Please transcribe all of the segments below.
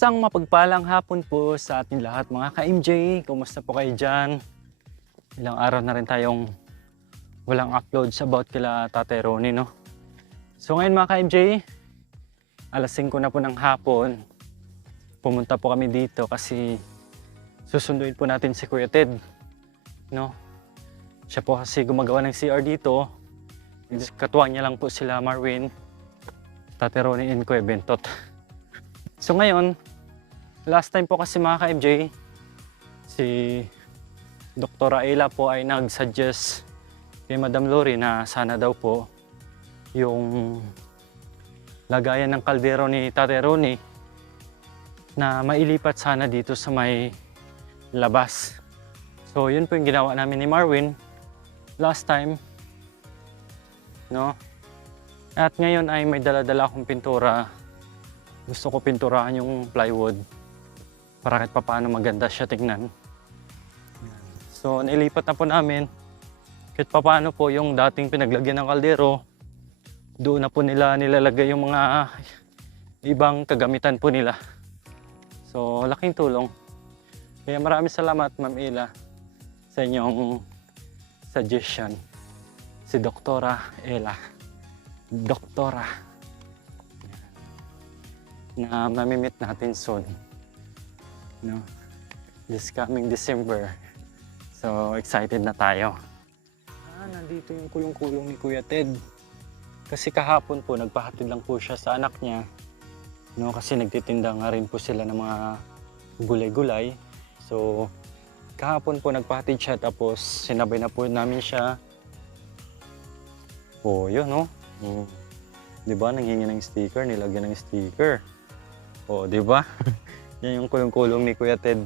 Isang mapagpalang hapon po sa ating lahat mga ka-MJ. Kumusta po kayo dyan? Ilang araw na rin tayong walang upload sa about kila Tate Ronnie, no? So ngayon mga ka-MJ, alas 5 na po ng hapon. Pumunta po kami dito kasi susunduin po natin si Kuya Ted, no? Siya po kasi gumagawa ng CR dito. Katuwang niya lang po sila Marwin, Tate Ronnie and Kuya Bentot. So ngayon, last time po kasi mga ka-MJ, si Dr. Ayla po ay nag-suggest kay Madam Lori na sana daw po yung lagayan ng kaldero ni Tate Ronnie na mailipat sana dito sa may labas. So yun po yung ginawa namin ni Marwin last time, no? At ngayon ay may dala-dala akong pintura. Gusto ko pinturahan yung plywood para kahit papaano maganda siya tignan. So nilipat na po namin kahit papaano po yung dating pinaglagyan ng kaldero. Doon na po nila nilalagay yung mga ibang kagamitan po nila. So laking tulong. Kaya maraming salamat Ma'am Ila sa inyong suggestion. Si Doktora Ela. Doktora. Na mamimit natin soon, no? This coming December. So excited na tayo. Nandito yung kulong-kulong ni Kuya Ted. Kasi kahapon po nagpahatid lang po siya sa anak niya, no? Kasi nagtitinda nga rin po sila ng mga gulay-gulay. So kahapon po nagpahatid siya tapos sinabay na po namin siya. Oh, yun, no? Di ba, nanghingi ng sticker, nilagyan ng sticker. O, di ba? Yan yung kulong-kulong ni Kuya Ted.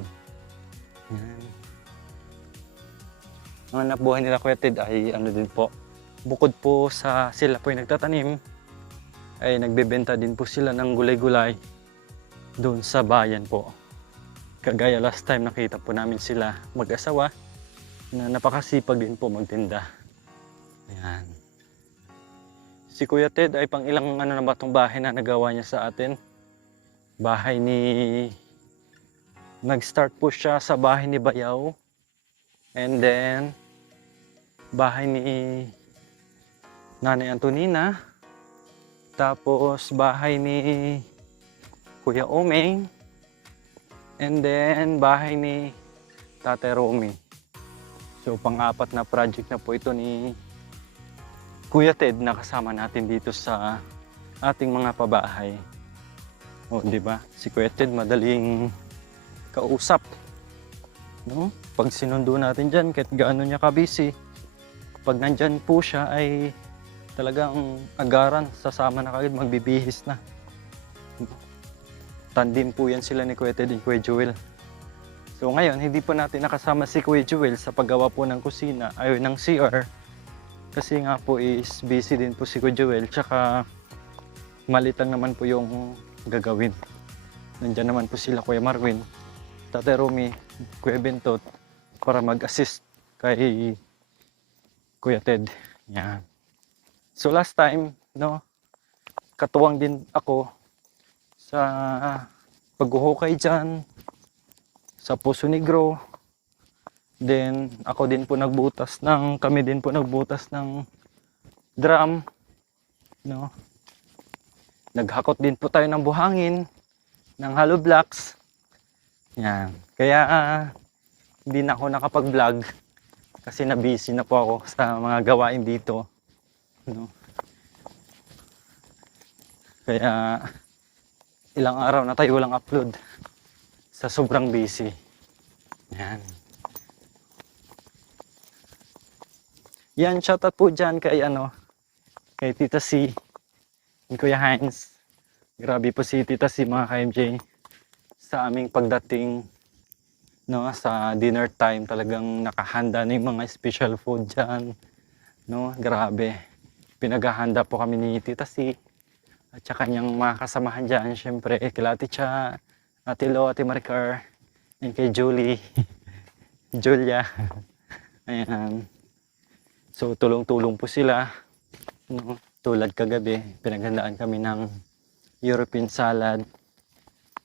Yan. Ang anak buhay nila Kuya Ted ay ano din po. Bukod po sa sila po yung nagtatanim, ay nagbebenta din po sila ng gulay-gulay doon sa bayan po. Kagaya last time nakita po namin sila mag-asawa na napakasipag din po magtinda. Ayan. Si Kuya Ted ay pang ilang ano na ba itong bahay na nagawa niya sa atin. Bahay ni... Nag-start po siya sa bahay ni Bayaw. And then, bahay ni Nanay Antonina. Tapos, bahay ni Kuya Omeng. And then, bahay ni Tate Romy. So, pang-apat na project na po ito ni Kuya Ted na kasama natin dito sa ating mga pabahay. O, di ba? Si Kuya Ted madaling kausap, no? Pag sinundo natin dyan, kahit gaano niya ka-busy, pag nandyan po siya ay talagang agaran, sasama na kagad, magbibihis na. Tandem po yan sila ni Kuya Ted and Kuya Joel. So ngayon, hindi po natin nakasama si Kuya Joel sa paggawa po ng kusina, ay ng CR. Kasi nga po is busy din po si Kuya Joel, tsaka maliit lang naman po yung gagawin. Nandiyan naman po sila Kuya Marwin, Tate Romy, Kuya Bentot para mag-assist kay Kuya Ted. Yan. So last time, no, katuwang din ako sa paghuhukay dyan sa Puso Negro. Then ako din po nagbutas ng, kami din po nagbutas ng drum, no. Naghakot din po tayo ng buhangin, ng hollow blocks. Yan. Kaya hindi na ako nakapag-vlog kasi na-busy na po ako sa mga gawain dito, no? Kaya ilang araw na tayo walang upload sa sobrang busy. Yan. Yan, shoutout po dyan kay kay Tita C, Kuya Heinz. Grabe po si Tita si mga ka-MJ sa aming pagdating, no, sa dinner time. Talagang nakahanda na yung mga special food dyan, no. Grabe, pinaghahanda po kami ni Tita si at saka niyang mga kasamahan dyan. Syempre kila Ate Cha, Ate Lo, Ate Maricar, and kay Julie Julia. Ayan. So tulong-tulong po sila, no? Tulad kagabi, pinaghandaan kami ng European salad.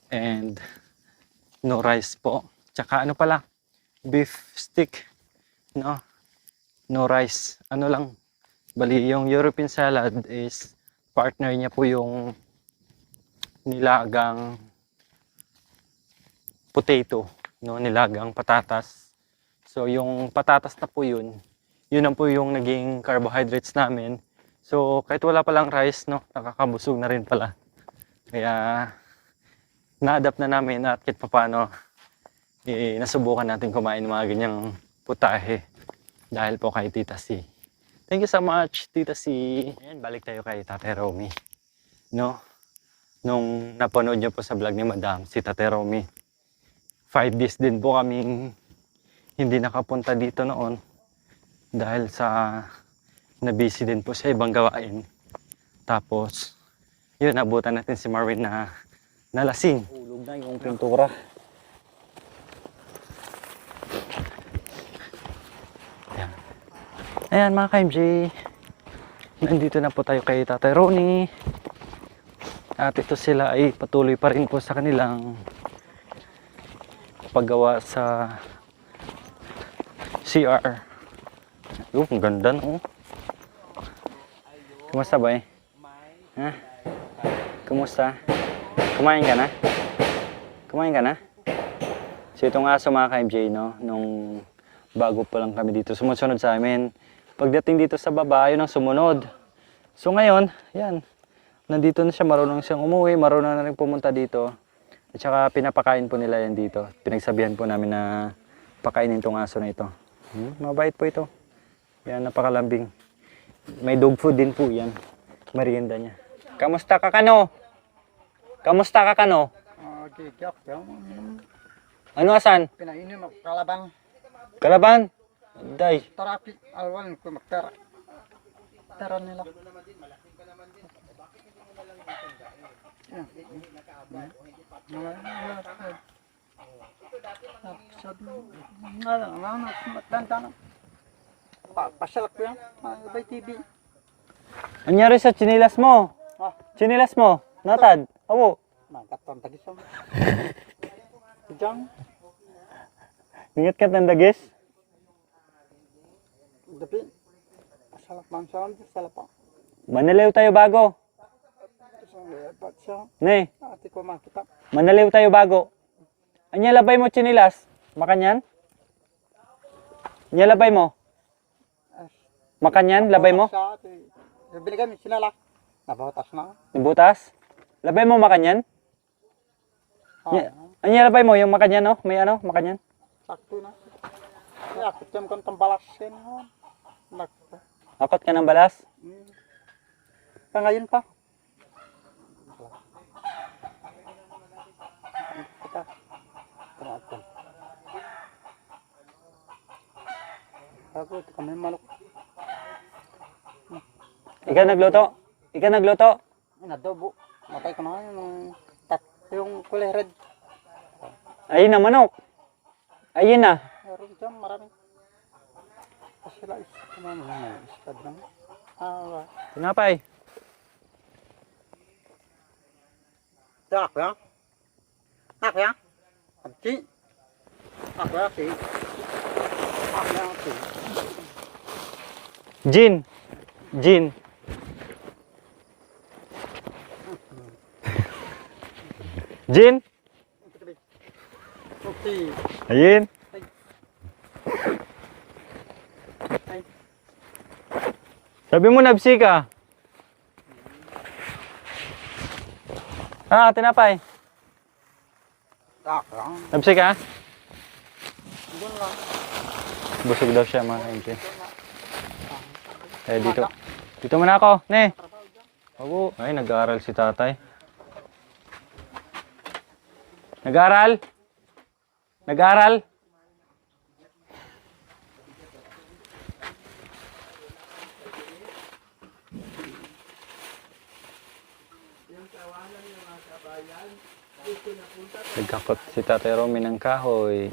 and no rice po. Tsaka ano pala, beef stick, no? No rice. Ano lang, bali yung European salad is partner niya po yung nilagang potato, no? Nilagang patatas. So yung patatas na po yun na po yung naging carbohydrates namin. So kahit wala palang rice, no, nakakabusog na rin pala. Kaya na-adapt na namin at kahit paano nasubukan natin kumain ng mga ganyang putahe dahil po kay Tita C. Thank you so much, Tita C. Ayan, balik tayo kay Tate Romy. No? Nung napanood niyo po sa vlog ni Madam, si Tate Romy, 5 days din po kaming hindi nakapunta dito noon dahil sa na-busy din po sa ibang gawain. Tapos, yun, nabutan natin si Marvin na nalasing. Ulog na yung pintura. Ayan. Ayan mga ka-MJ, nandito na po tayo kay Tatay Ronnie. At ito sila ay patuloy pa rin po sa kanilang paggawa sa CR. Ang ganda no. Kumusta ba eh? Ha? Kumusta? Kumain ka na? Kumain ka na? So itong aso mga ka-MJ, no? Nung bago pa lang kami dito, sumusunod sa amin. Pagdating dito sa baba, yun ang sumunod. So ngayon, yan. Nandito na siya, marunong siyang umuwi, marunong na rin pumunta dito. At saka pinapakain po nila yan dito. Pinagsabihan po namin na pakainin itong aso na ito. Mabait po ito. Yan, napakalambing. May dog food din po yan. Merienda niya. Kamusta ka kano? Kamusta ka kano? Giyak yan. Ano asan? Pinainom ako kalabang. Kalaban? Day. Tarapi. Alwan ko magtara. Tara nila. Pasalak ko yan. Bay TV. Anyari sa chinilas mo? Chinilas mo? Natad? Awo? Nagkatang tagisam. Diyan. Ingat ka tandagis? Dapi. Pasalak man siya. Pasalak pa. Manaliw tayo bago. Isang lebat siya. Ne, Ati ko makita. manaliw tayo bago. Anya labay mo chinilas? Makanyan? Anya labay mo? Makanyan? Labay mo? Bili kami sinalak. Nabawatas na. Butas? Labay mo makanyan? Anya labay mo yung makanyan, no? May ano? Makanyan? Sakto na. Kaya ako tiyam kong tambalas yan. Akot ka ng balas? Ngayon pa. Ako, ito kami malok. Ikaw nagluto? Ikaw nagluto? Nadobo. Matay ko na yung kulay red. Ayun na manok. Ayun na. Meron dyan, marami. Kasi sila iskad naman. Tinapay. Ako yan? Ako yan? Abdi? Ako yan, si. Ako yan, si. Gin. Gin. Gin. Okay. Ayun. Sabi mo nabsi ka. Tinapay. Ako yan. Nabsi ka? Doon lang. Busog daw siya mga kainti. Dito. Dito muna ako. Ne. Ako. Ay, nag-aaral si tatay. Nag-aaral? Nag-aaral? Nagkakot si Tatay Romy ng kahoy.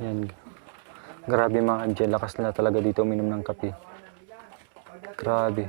Yan. Grabe mga MJ, lakas na talaga dito uminom ng kape. Grabe.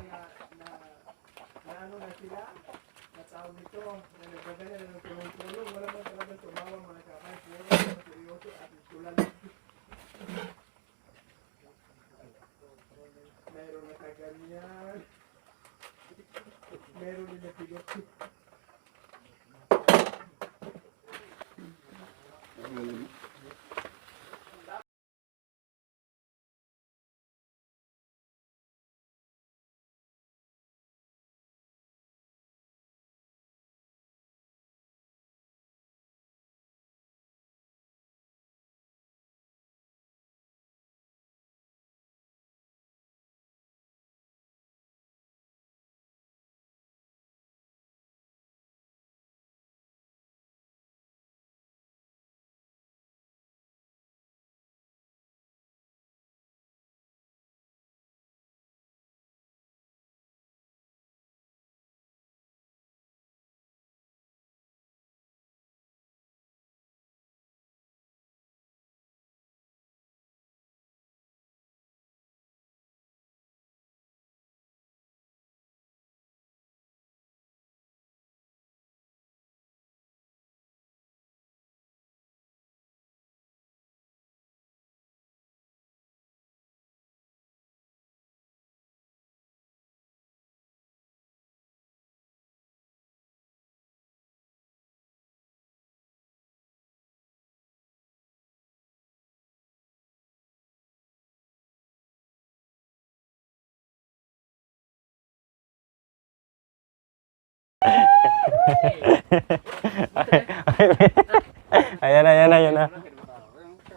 Ayan na, ayan na, ayan na.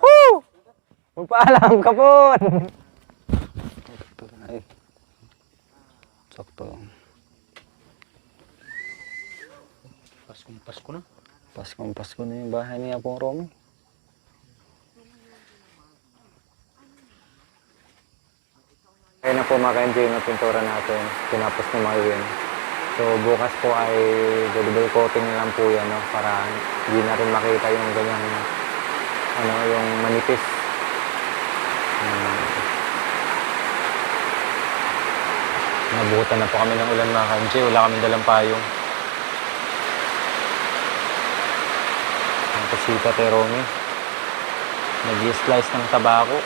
Woo! Magpaalam ka po! Ay. Sakto lang. Pasko na. Pasko na yung bahay niya pong Romy. Kaya na po mga ka-MJ yung pintura natin. Tinapos na maiwin. So bukas po ay double coating na lang po yan, no? Para hindi na rin makita yung ganyang yung manipis. Nabuhutan na po kami ng ulan mga ka-MJ. Wala kaming dalang payong. Ang si Tate Romy. Nag-i-slice ng tabako.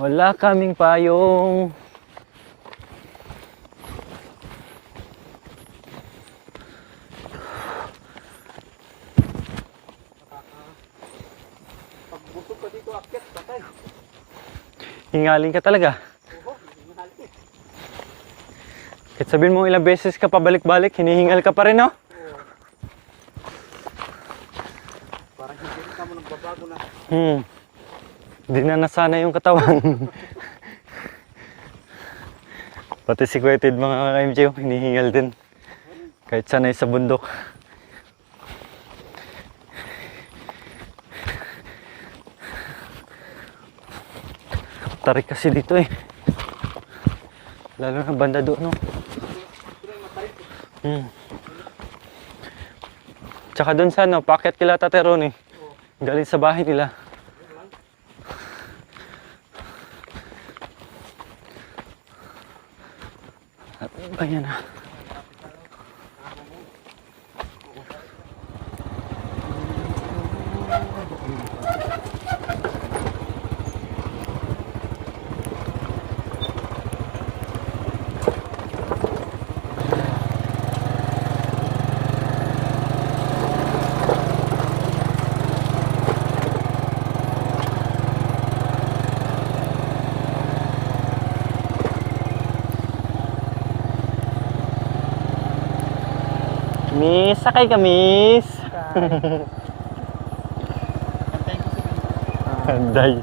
Wala kaming payong. Pagbusog ka dito, akyat, patay. Hingalin ka talaga. Oo, hingalin. Kahit sabihin mo ilang beses ka pabalik-balik, hinihingal ka pa rin, no? Parang hindi ka mo nagbabago na. Hindi na nasana yung katawan. Pati si Kuya Ted mga ka-MJ, oh, hinihingal din. Kahit sanay sa bundok. Tarik kasi dito eh. Lalo na banda doon, no? Tsaka doon sa ano, packet kila Tate Ronnie. Galing sa bahay nila. Ayan na. Miss, sakay ka, Miss. Anday.